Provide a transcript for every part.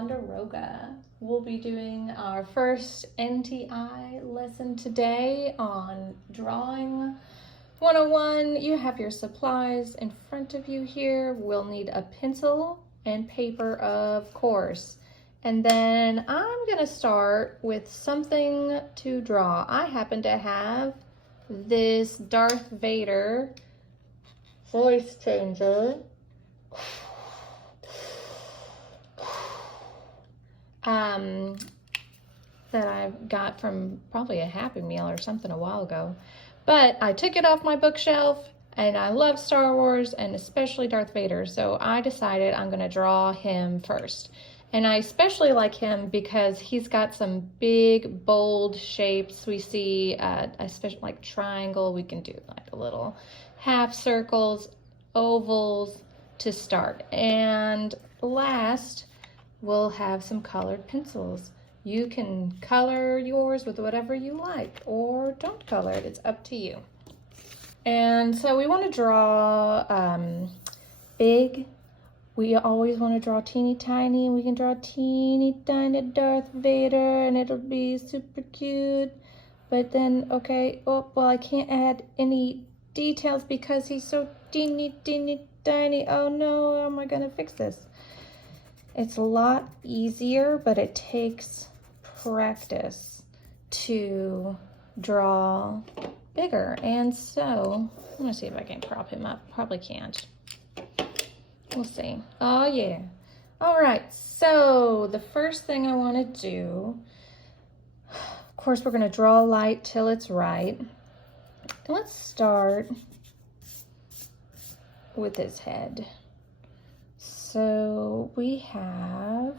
Ticonderoga. We'll be doing our first NTI lesson today on Drawing 101. You have your supplies in front of you here. We'll need a pencil and paper, of course. And then I'm gonna start with something to draw. I happen to have this Darth Vader voice changer. That I got from probably a Happy Meal or something a while ago. But I took it off my bookshelf, and I love Star Wars and especially Darth Vader, so I decided I'm gonna draw him first. And I especially like him because he's got some big, bold shapes. We see, especially like triangle, we can do like a little half circles, ovals to start. And last, we'll have some colored pencils. You can color yours with whatever you like, or don't color it, it's up to you. And so we want to draw big. We always want to draw teeny tiny, and we can draw teeny tiny Darth Vader, and it'll be super cute. But then, okay, oh, well, I can't add any details because he's so teeny tiny. Oh no, how am I gonna fix this? It's a lot easier, but it takes practice to draw bigger. And so, I'm gonna see if I can prop him up. Probably can't. We'll see. Oh yeah. All right, so the first thing I wanna do, of course, we're gonna draw light till it's right. Let's start with his head. So we have,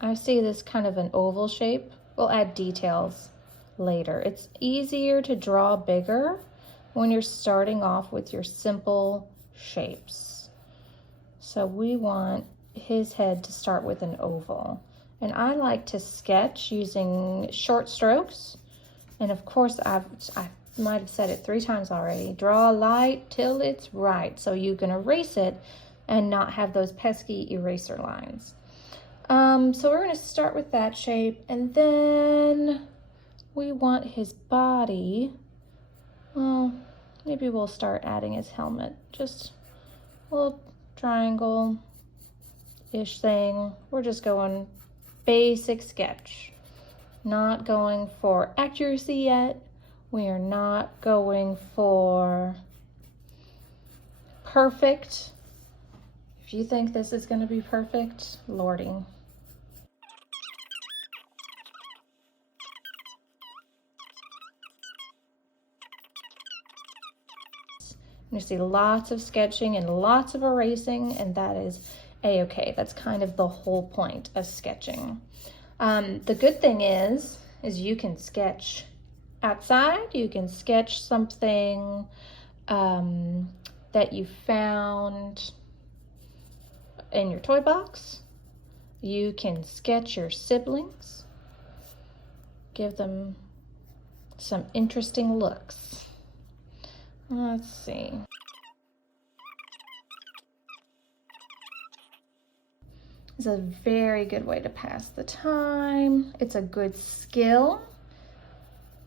I see this kind of an oval shape. We'll add details later. It's easier to draw bigger when you're starting off with your simple shapes. So we want his head to start with an oval. And I like to sketch using short strokes. And of course, I might have said it 3 times already. Draw light till it's right. So you can erase it and not have those pesky eraser lines. So we're gonna start with that shape, and then we want his body. Well, maybe we'll start adding his helmet. Just a little triangle-ish thing. We're just going basic sketch. Not going for accuracy yet. We are not going for perfect. If you think this is going to be perfect, lordy. You see lots of sketching and lots of erasing, and that is a-okay. That's kind of the whole point of sketching. The good thing is you can sketch outside. You can sketch something that you found in your toy box. You can sketch your siblings, give them some interesting looks. Let's see. It's a very good way to pass the time. It's a good skill.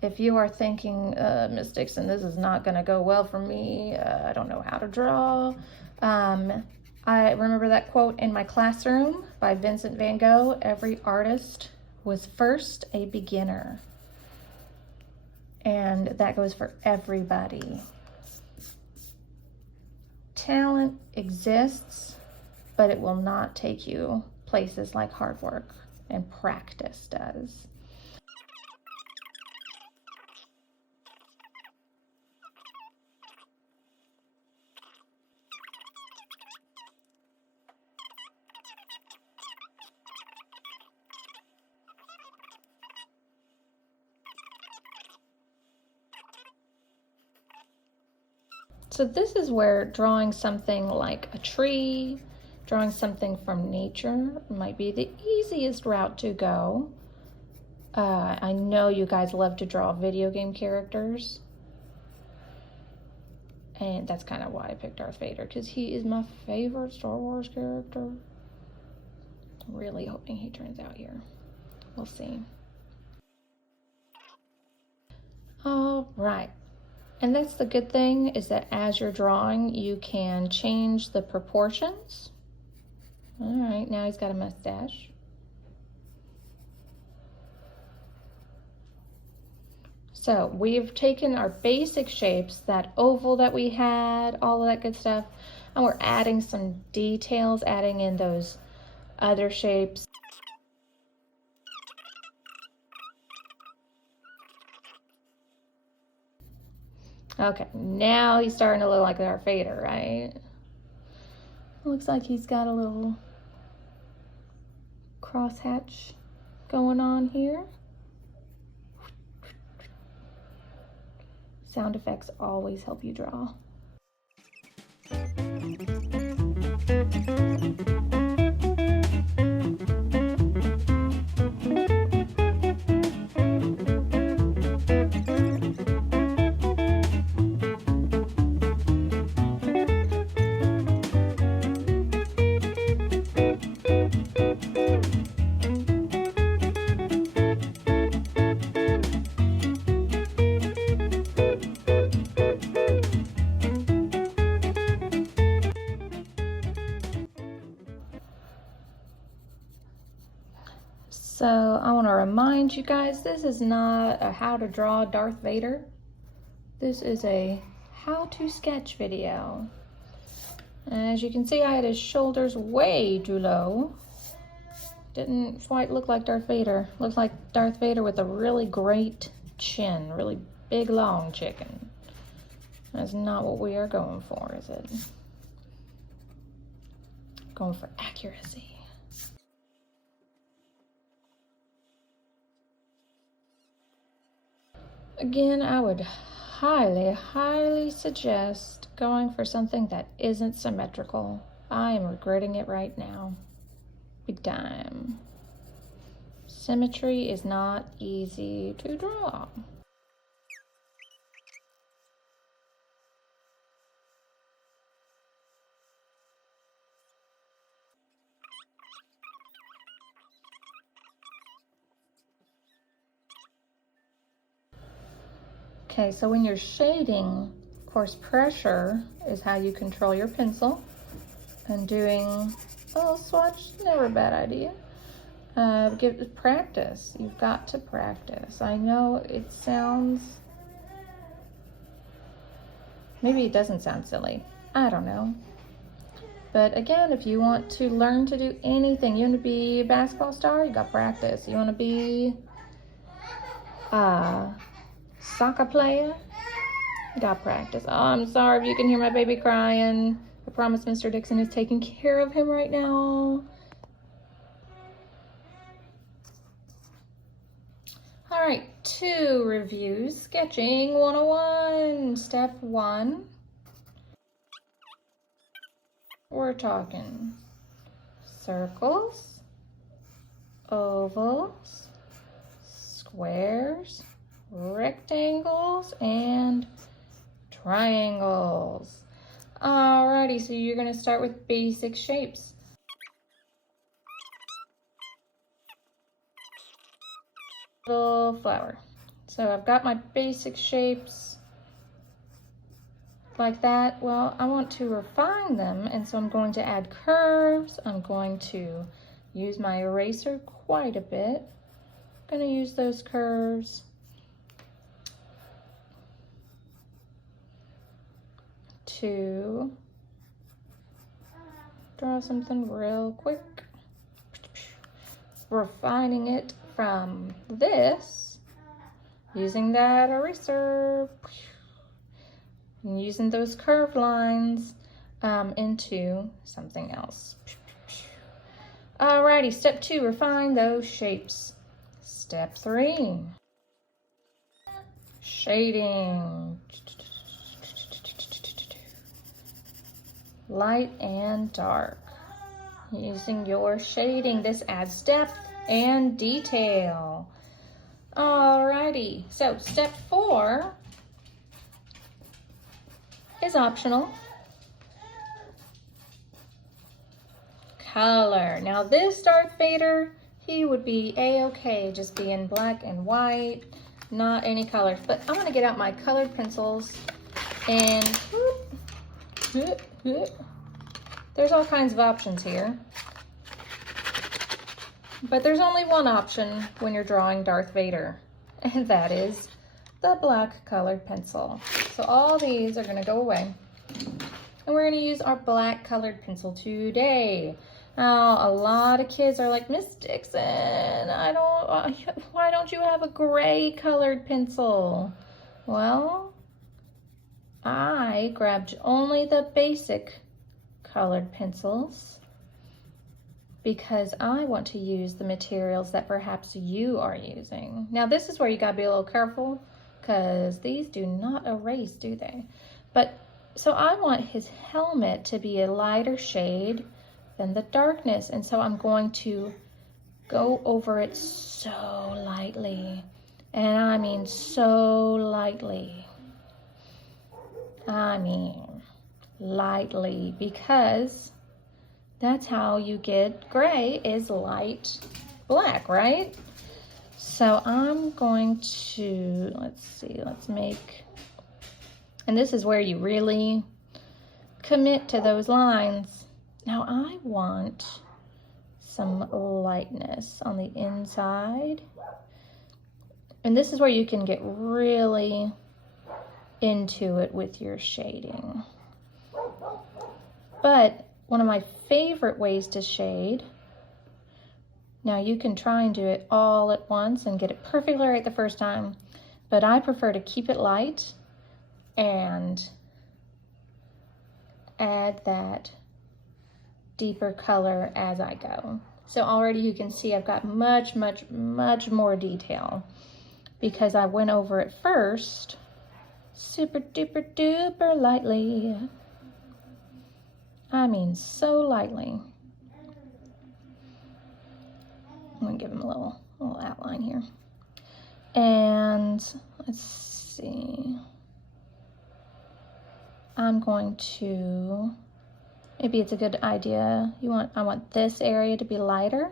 If you are thinking, Miss Dixon, this is not gonna go well for me, I don't know how to draw. I remember that quote in my classroom by Vincent van Gogh: every artist was first a beginner. And that goes for everybody. Talent exists, but it will not take you places like hard work and practice does. So this is where drawing something like a tree, drawing something from nature might be the easiest route to go. I know you guys love to draw video game characters. And that's kind of why I picked Darth Vader, because he is my favorite Star Wars character. Really hoping he turns out here. We'll see. All right. And that's the good thing, is that as you're drawing, you can change the proportions. All right, now he's got a mustache. So we've taken our basic shapes, that oval that we had, all of that good stuff, and we're adding some details, adding in those other shapes. Okay, now he's starting to look like Darth Vader, right? Looks like he's got a little crosshatch going on here. Sound effects always help you draw. So I want to remind you guys, this is not a how to draw Darth Vader. This is a how to sketch video. As you can see, I had his shoulders way too low. Didn't quite look like Darth Vader. Looked like Darth Vader with a really great chin, really big long chicken. That's not what we are going for, is it? Going for accuracy. Again, I would highly suggest going for something that isn't symmetrical. I am regretting it right now. Big time. Symmetry is not easy to draw. Okay, so when you're shading, of course, pressure is how you control your pencil. And doing a little swatch, never a bad idea. Give practice. You've got to practice. I know it sounds, maybe it doesn't sound silly. I don't know. But again, if you want to learn to do anything, you want to be a basketball star, you got practice. You want to be soccer player, got practice. Oh, I'm sorry if you can hear my baby crying. I promise Mr. Dixon is taking care of him right now. All right, 2 reviews. Sketching 101. Step 1. We're talking circles, ovals, squares, rectangles, and triangles. Alrighty, so you're going to start with basic shapes. Little flower. So I've got my basic shapes like that. Well, I want to refine them, and so I'm going to add curves. I'm going to use my eraser quite a bit. I'm going to use those curves to draw something real quick. Refining it from this, using that eraser, and using those curved lines into something else. Alrighty, step 2, refine those shapes. Step 3, shading. Light and dark. Using your shading, this adds depth and detail. Alrighty, so step 4 is optional. color. Now this Darth Vader, he would be a-okay just being black and white, not any colors. But I'm gonna get out my colored pencils and there's all kinds of options here. But there's only one option when you're drawing Darth Vader, and that is the black colored pencil. So all these are gonna go away, and we're gonna use our black colored pencil today. Now, a lot of kids are like, Miss Dixon, why don't you have a gray colored pencil? Well, I grabbed only the basic colored pencils because I want to use the materials that perhaps you are using. Now, this is where you gotta be a little careful because these do not erase, do they? But, so I want his helmet to be a lighter shade than the darkness. And so I'm going to go over it so lightly. And I mean so lightly. I mean lightly, because that's how you get gray, is light black, right? So I'm going to, let's make, and this is where you really commit to those lines. Now I want some lightness on the inside. And this is where you can get really into it with your shading. But one of my favorite ways to shade, now you can try and do it all at once and get it perfectly right the first time, but I prefer to keep it light and add that deeper color as I go. So already you can see I've got much more detail because I went over it first super duper duper lightly. I mean so lightly. I'm gonna give him a little outline here. And let's see. I'm going to, maybe it's a good idea. I want this area to be lighter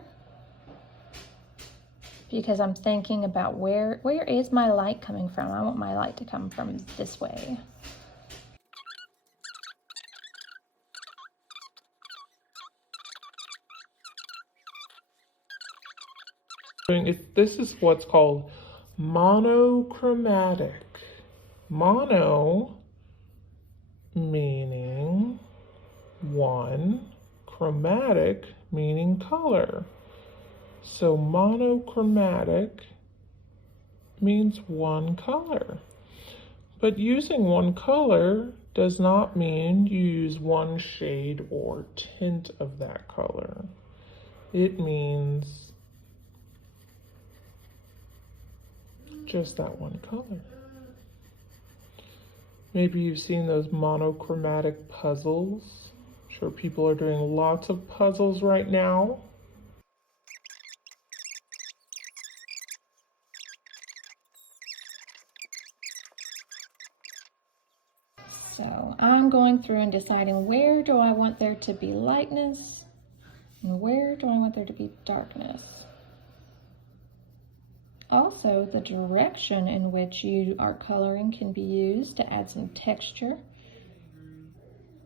because I'm thinking about where is my light coming from? I want my light to come from this way. This is what's called monochromatic. Mono meaning one, chromatic meaning color. So monochromatic means one color. But using one color does not mean you use one shade or tint of that color. It means just that one color. Maybe you've seen those monochromatic puzzles. I'm sure people are doing lots of puzzles right now. So I'm going through and deciding where do I want there to be lightness and where do I want there to be darkness. Also, the direction in which you are coloring can be used to add some texture.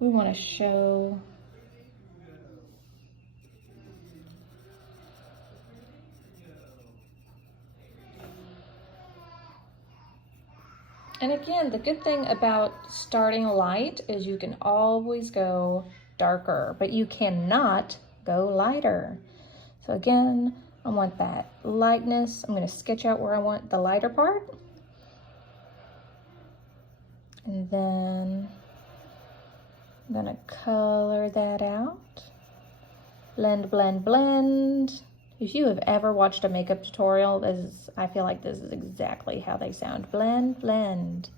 We want to show and again, the good thing about starting light is you can always go darker, but you cannot go lighter. So again, I want that lightness. I'm going to sketch out where I want the lighter part. And then I'm going to color that out. Blend, blend, blend. If you have ever watched a makeup tutorial, I feel like this is exactly how they sound. Blend, blend.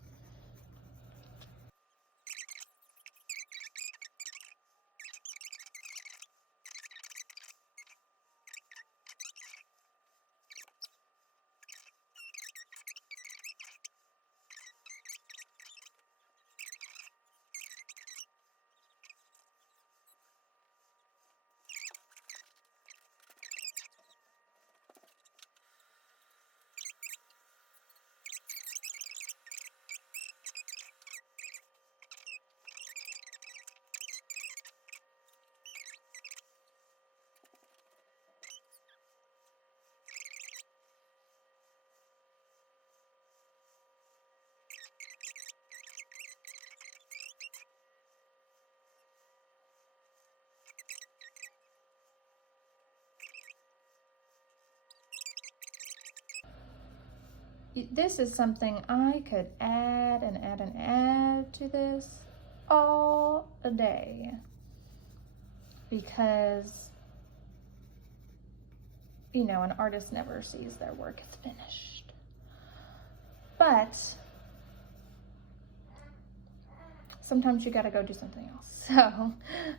this is something I could add and add and add to this all day, because, you know, an artist never sees their work as finished. But sometimes you gotta go do something else. So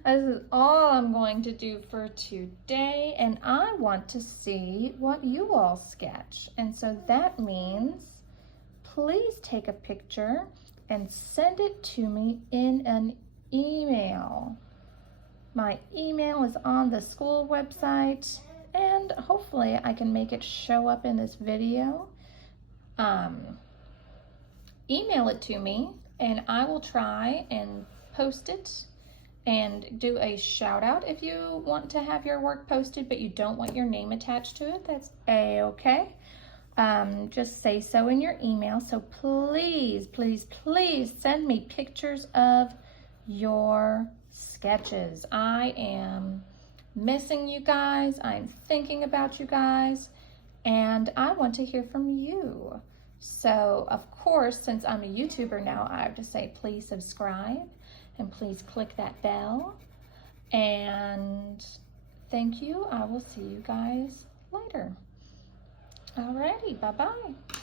this is all I'm going to do for today, and I want to see what you all sketch. And so that means please take a picture and send it to me in an email. My email is on the school website, and hopefully I can make it show up in this video. Email it to me, and I will try and post it and do a shout out. If you want to have your work posted but you don't want your name attached to it, that's a-okay. Just say so in your email. So please, please, please send me pictures of your sketches. I am missing you guys. I'm thinking about you guys, and I want to hear from you. So of course, since I'm a YouTuber now, I have to say please subscribe and please click that bell. And thank you. I will see you guys later. Alrighty, bye-bye.